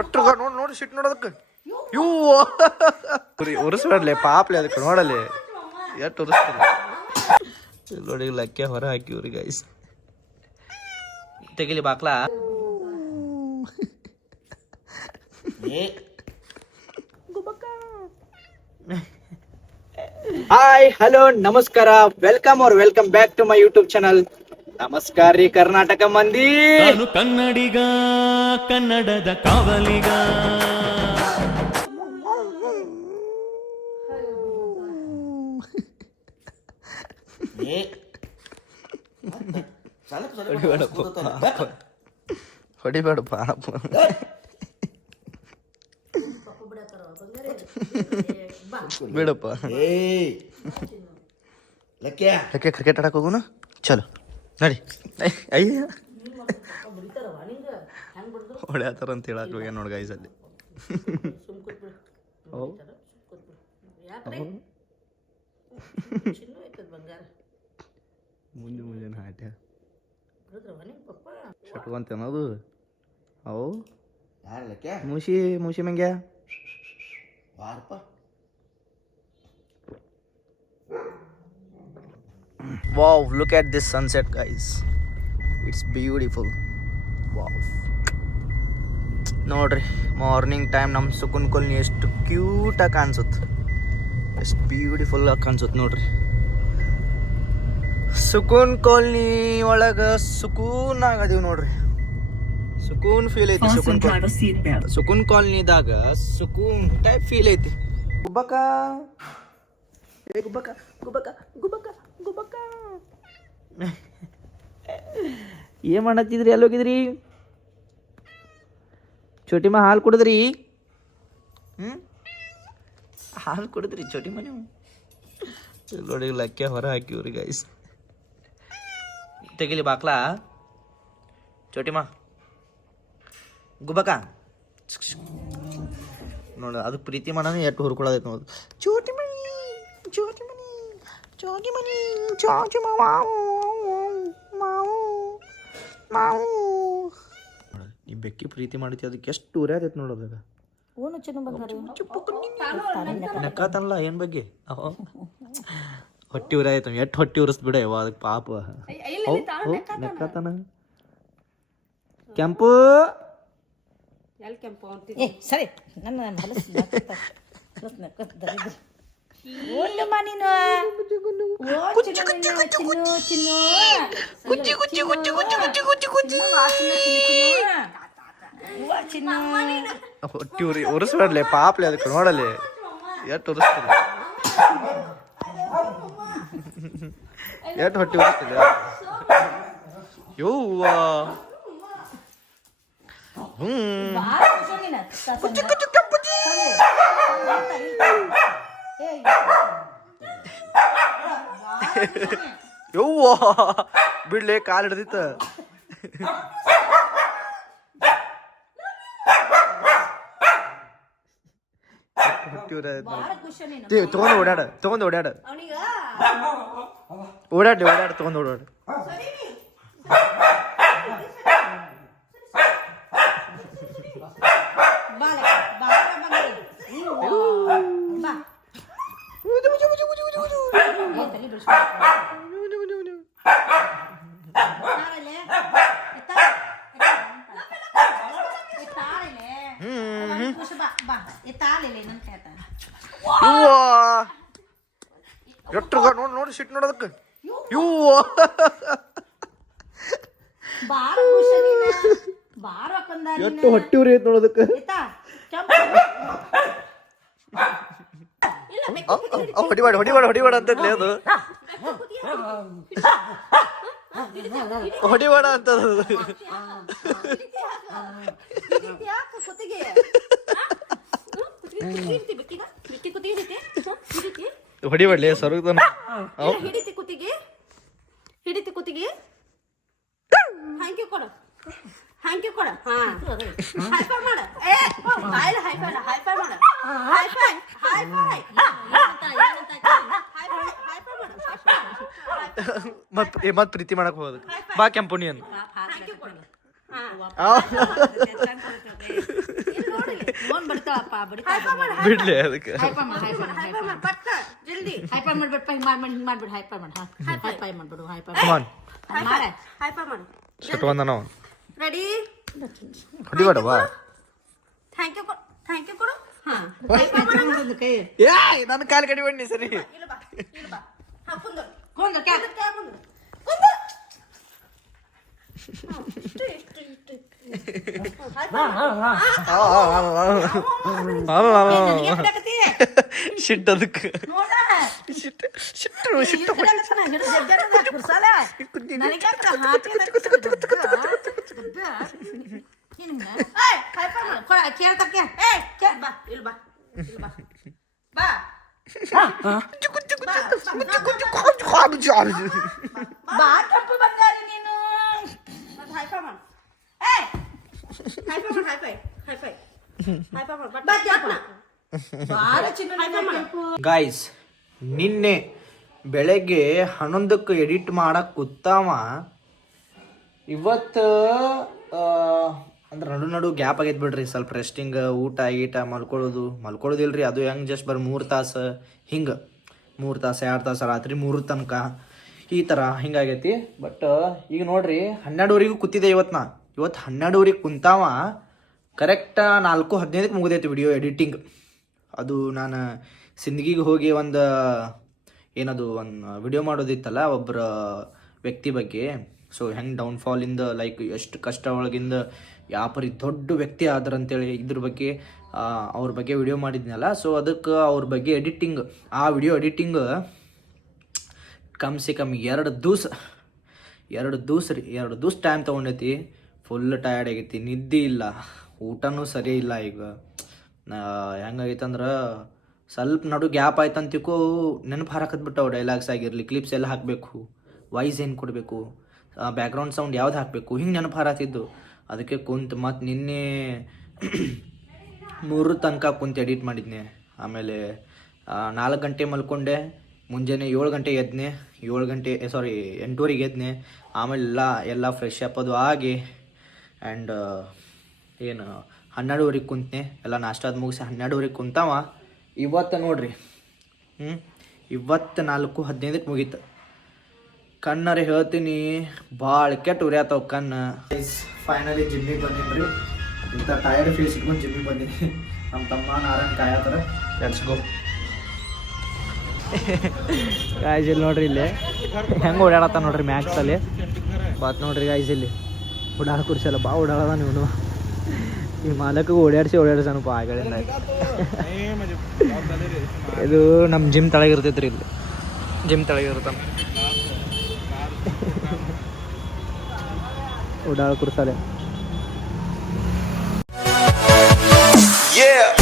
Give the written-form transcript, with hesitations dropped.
ಎಟ್ರು ನೋಡಿ ನೋಡಿ ಸಿಟ್ಟು ನೋಡೋದಕ್ಕೆ ಇವು ಉರಿಸ್ಬೇಡ್ಲಿ ಪಾಪ್ಲಿ ಅದಕ್ಕೆ ನೋಡಲಿ ಎಷ್ಟು ಉರಿಸ್ತಾರೆ ನೋಡಿ ಲಕ್ಕೆ ಹೊರ ಹಾಕಿವ್ರಿ ಗೈಸ್ ತೆಗಿಲಿ ಬಾಕ್ಲಾ ಹಾಯ್ ಹಲೋ ನಮಸ್ಕಾರ welcome back to my YouTube channel. ನಮಸ್ಕಾರ ರೀ ಕರ್ನಾಟಕ ಮಂದಿ. ನಾನು ಕನ್ನಡಿಗ, ಕನ್ನಡದ ಕಾವಲಿಗ. ಹೊಡಿಬೇಡಪ್ಪ ಬೇಡಪ್ಪ. ಲಕ್ಕೆ ಕ್ರಿಕೆಟ್ ಆಡಕ್ ಹೋಗುನು ಚಲೋ ನಡಿ. ಅಯ್ಯ ಹೊಡ್ಯಾತಾರ ಅಂತ ಹೇಳಕ್ ಹೋಗ್ಯ ನೋಡಿ ಗೈಸ್ ಅಲ್ಲಿ. ಮುಂಜಾನೆ ಹಾಟ್ಯ ಶಟ್ವಂತ ಅನ್ನೋದು ಅವು ಮುಷಿ ಮಂಗ್ಯ. Wow, look at this sunset guys. It's beautiful. Wow. ನೋಡ್ರಿ ಮಾರ್ನಿಂಗ್ ಟೈಮ್ ನಮ್ಮ ಸುಕುನ್ ಕಾಲನಿ ಎಷ್ಟು ಕ್ಯೂಟಾಗಿ ಕಾಣಿಸುತ್ತೆ, ಎಷ್ಟು ಬ್ಯೂಟಿಫುಲ್ ಆಗಿ ಕಾಣಿಸುತ್ತೆ ನೋಡ್ರಿ. ಸುಕೂನ್ ಕಾಲನಿ ಒಳಗೆ ಸುಕೂನ್ ಆಗದೀವಿ ನೋಡ್ರಿ. ಸುಕೂನ್ ಫೀಲ್ ಐತಿ ಸುಕೂನ್ ಕಾಲನಿದಾಗ ಸುಕೂನ್ ಟೈಪ್ ಫೀಲ್ ಐತಿ. ಗುಬ್ಬಕ್ಕ ಗುಬ್ಬಕ್ಕ ಗುಬ್ಬಕ್ಕ ಗುಬ್ಬಕ್ಕ ಗುಬ್ಬಕ್ಕ ಏನ್ ಮಾಡತ್ತಿದ್ರಿ? ಎಲ್ಲಿ ಹೋಗಿದ್ರಿ? ಚೋಟಿಮ್ಮ ಹಾಲು ಕುಡಿದ್ರಿ? ಹಾಲು ಕುಡಿದ್ರಿ ಚೋಟಿಮ್ಮ ನೀವು? ನೋಡಿ ಲಕ್ಕೆ ಹೊರ ಹಾಕಿವ್ರಿ ಗೈಸ್. ತೆಗಿಲಿ ಬಾಕ್ಲಾ ಚೋಟಿಮ್ಮ ಗುಬ್ಬಕ್ಕ ನೋಡ ಅದು ಪ್ರೀತಿ ಮಾಡೋಣ ಎಷ್ಟು ಹುರ್ಕೊಳ್ಳೋದೈತೆ ನೋಡು. ಚೋಟಿಮಣಿ ಚೋಟಿಮಣಿ ಚೋಟಿಮಣಿ ಚೋಟಿಮ ಮಾವು ಮಾವು ಮಾವು. ಈ ಬೆಕ್ಕಿ ಪ್ರೀತಿ ಮಾಡ್ತಿ ಅದಕ್ಕೆ ಎಷ್ಟು ಉರ್ಯಾದೈತೆ ನೋಡೋದಾಗ. ನಕ್ಕಾತನಲ್ಲ ಏನ್ ಬಗ್ಗೆ ಹೊಟ್ಟಿ ಉರ್ಯಾದೈತೆ ಎಷ್ಟು ಹೊಟ್ಟಿ ಉರಿಸ್ ಬಿಡ ಅದಕ್ಕೆ ಪಾಪ. ನಕ್ಕಾತನ ಕೆಂಪು ಸರಿ ನನ್ನ ಹೊಟ್ಟಿ ಉರಿಸ್ಬೇಡ್ಲಿ ಪಾಪ್ಲಿ ಅದಕ್ಕೆ ನೋಡಲಿ ಎಷ್ಟು ಉರಿಸ್ತಾರೆ ಎಷ್ಟು ಹೊಟ್ಟಿ ಉರಿಸ್ತಿಲ್ಲ ಯವ್ವ. ಯವ್ವ ಬಿಡ್ಲಿ ಕಾಲು ಹಿಡ್ದಿತ್ತ. ತಗೊಂಡು ಓಡಾಡ ತಗೊಂಡು ಓಡಾಡ. ಎಟ್ರು ನೋಡಿ ನೋಡಿ ಸಿಟ್ಟು ನೋಡೋದಕ್ಕೆ ಇವು ಎಷ್ಟು ಹೊಟ್ಟಿ ಉರಿ ಐತೆ ನೋಡೋದಕ್ಕೆ. ಹೊಡಿಬೇಡ ಅಂತದ್ಲಿ ಅದು ಹೊಡಿಬೇಡ ಅಂತದ. ಹೊಡಿಬೇಡ್ಲಿ ಸ್ವರ್ಗದ ಹಿಡಿತಿ ಕುತ್ತಿಗೆ ಹ್ಯಾಂಕಿ ಕೊಡ ಹ್ಯಾಂಕಿ ಕೊಡ. ಹೈಫೈ ಮಾಡ ಹೈಫೈ ಮಾಡ ಮತ್ ಪ್ರೀತಿ ಮಾಡಕ್ ಹೋಗೋದು ಬಾ ಕೆಂಪುಣಿ ಅನ್ನು. ಬಡಿತಾಳಪ್ಪ ಹೈ ಫೈ ಮಾಡು ಬಿಡ್ಲಿ ಅದಕ್ಕೆ ಹೈ ಫೈ ಮಾಡು ಹೈ ಫೈ ಹೈ ಫೈ ಮಾಡು ಪಟ್ಟ ಜಲ್ದಿ ಹೈ ಫೈ ಮಾಡ್ಬಿಡ್ಪ ಹಿಂಗ್ ಮಾಡ್ಬಿಡು ಹೈ ಫೈ ಮಾಡು ಹೈ ಫೈ ಮಾಡ್ಬಿಡು ಹೈ ಫೈ ಕಮಾನ್ ಮಾಡ ಹೈ ಫೈ ಮಾಡು ಶಟ್ ಬಂದ ನಾವು ರೆಡಿ ಹೊಡಿಬೇಡವಾ ಥ್ಯಾಂಕ್ ಯು ಕೊಡು ಹಾ ಹೈ ಫೈ ಮಾಡೋದು ಕೈ ಏಯ್ ನನ್ನ ಕಾಲು ಕಡಿ ಬನ್ನಿ ಸರಿ ಇಲ್ಲ ಬಾ ಹಾ ಕುಂದ್ರು ಕೊಂದ ಕ್ಯಾ ಕುಂದ್ರು ಕುಂದ್ರು ಶಿಟ್ ಅದಕ್ಕೆ ನೋಡ ಶಿಟ್ಟು ಶಿಟ್ಟು ಶಿಟ್ಟು ಬಾ ಇಲ್ಲ ಬಾ ಬಾ ಬಾ ಕಪ್ಪು ಬಂಗಾರ ನೀನು ಹೈ ಫೈ ಮಾಡು ಹೈ ಫೈ ಮಾಡು ಹೈ ಫೈ ಮಾಡು ಬಾ ಜಾತ್ನ ಬಾಳ ಚಿನ್ನ ಗಾಯ್ಸ್ ನಿನ್ನೆ ಬೆಳಗ್ಗೆ 11ಕ್ಕೆ ಎಡಿಟ್ ಮಾಡಕ್ ಕೂತಾವ ಇವತ್ತು ಅಂದ್ರೆ ನಡು ಗ್ಯಾಪ್ ಆಗೈತೆ ಬಿಡ್ರಿ ಸ್ವಲ್ಪ ರೆಸ್ಟಿಂಗ್ ಊಟ ಗೀಟ ಮಲ್ಕೊಳ್ಳೋದಿಲ್ರಿ ಅದು ಹೆಂಗೆ ಜಸ್ಟ್ ಬರೀ 3 ತಾಸು ಹಿಂಗೆ 3 ತಾಸು 2 ತಾಸು ರಾತ್ರಿ 3 ತನಕ ಈ ಥರ ಹಿಂಗಾಗೈತಿ ಬಟ್ ಈಗ ನೋಡ್ರಿ 12ವರೆಗೂ ಕೂತಿದ್ದೆ ಇವತ್ತು 12ವರೆಗೆ ಕುಂತಾವ ಕರೆಕ್ಟ್ 4:15ಕ್ಕೆ ಮುಗಿದೈತಿ ವಿಡಿಯೋ ಎಡಿಟಿಂಗ್ ಅದು ನಾನು ಸಿಂದಗಿಗೆ ಹೋಗಿ ಒಂದು ವಿಡಿಯೋ ಮಾಡೋದಿತ್ತಲ್ಲ ಒಬ್ಬರ ವ್ಯಕ್ತಿ ಬಗ್ಗೆ ಸೊ ಹೆಂಗೆ ಡೌನ್ಫಾಲಿಂದ ಲೈಕ್ ಎಷ್ಟು ಕಷ್ಟ ಒಳಗಿಂದ ಯಾಪರಿ ದೊಡ್ಡ ವ್ಯಕ್ತಿ ಆದ್ರ ಅಂತೇಳಿ ಇದ್ರ ಬಗ್ಗೆ ಅವ್ರ ಬಗ್ಗೆ ವಿಡಿಯೋ ಮಾಡಿದ್ನಲ್ಲ ಸೊ ಅದಕ್ಕೆ ಅವ್ರ ಬಗ್ಗೆ ಎಡಿಟಿಂಗ್ ಆ ವಿಡಿಯೋ ಎಡಿಟಿಂಗ್ ಕಮ್ಸೆ ಕಮ್ಮಿ 2 ದಿವಸ ಟೈಮ್ ತೊಗೊಂಡೈತಿ ಫುಲ್ ಟಯರ್ಡ್ ಆಗೈತಿ ನಿದ್ದೆ ಇಲ್ಲ ಊಟನೂ ಸರಿ ಇಲ್ಲ ಈಗ ಹೆಂಗಾಗೈತೆ ಅಂದ್ರೆ ಸ್ವಲ್ಪ ನಡು ಗ್ಯಾಪ್ ಆಯ್ತು ಅಂತಿಕೋ ನೆನಪು ಹಾರಾಕತ್ಬಿಟ್ಟವು ಡೈಲಾಗ್ಸ್ ಆಗಿರಲಿ ಕ್ಲಿಪ್ಸ್ ಎಲ್ಲ ಹಾಕಬೇಕು ವಾಯ್ಸ್ ಏನು ಕೊಡಬೇಕು ಬ್ಯಾಕ್ಗ್ರೌಂಡ್ ಸೌಂಡ್ ಯಾವ್ದು ಹಾಕಬೇಕು ಹಿಂಗೆ ನೆನಪು ಹಾರಾತಿದ್ದು ಅದಕ್ಕೆ ಕುಂತು ಮತ್ತು ನಿನ್ನೆ 3 ತನಕ ಕುಂತು ಎಡಿಟ್ ಮಾಡಿದ್ನೆ ಆಮೇಲೆ 4 ಗಂಟೆ ಮಲ್ಕೊಂಡೆ ಮುಂಜಾನೆ 7 ಗಂಟೆಗೆ ಎದ್ನೆ 8:ವರೆಗೆ ಎದ್ನೆ ಆಮೇಲೆ ಎಲ್ಲ ಫ್ರೆಶ್ ಅಪ್ ಅದು ಆಗಿ ಆ್ಯಂಡ್ 12ವರೆಗೆ ಕುಂತನೆ ಎಲ್ಲ ನಾಷ್ಟಾದ ಮುಗಿಸಿ 12ವರೆಗೆ ಕುಂತಾವ ಇವತ್ತು ನೋಡ್ರಿ ಇವತ್ತು 4:15ಕ್ಕೆ ಮುಗೀತು ಕಣ್ಣರೆ ಹೇಳ್ತೀನಿ ಭಾಳ ಕೆಟ್ಟ ಉರಿಯಾತವ ಕಣ್ಣು ಫೈನಲಿ ಜಿಮ್ಮಿಗೆ ಬಂದಿನಿ ಇಂಥ ಟಯರ್ಡ್ ಫೇಸ್ ಇಟ್ಕೊಂಡು ಜಿಮ್ಮಿಗೆ ಬಂದೀನಿ ನಮ್ಮ ತಮ್ಮ ನಾರಾಯಣ ಕಾಯತ್ತಾರ ಲೆಟ್ಸ್ ಗೋ ಗಾಯ್ಸ್ ಇಲ್ಲಿ ನೋಡ್ರಿ ಇಲ್ಲಿ ಹೆಂಗೆ ಓಡಾಡತ್ತ ನೋಡ್ರಿ ಮ್ಯಾಕ್ಸಲ್ಲಿ ಬಾತ್ ನೋಡ್ರಿ ಗಾಯ್ಸ್ ಇಲ್ಲಿ ಓಡಾಡ ಕುರ್ಸಲ್ಲ ಬಾ ಓಡಾಡದ ನೀವು ಈ ಮಾಲಕ್ಕೆ ಓಡಾಡ್ಸನಪ್ಪ ಆಗಳಿಂದ ಇದು ನಮ್ಮ ಜಿಮ್ ತಳಗಿರ್ತೈತ್ರಿ ಇಲ್ಲಿ ಜಿಮ್ ತಳಗಿರ್ತಾನ ಓಡಾಡ ಕುರ್ಸಲೆ Yeah.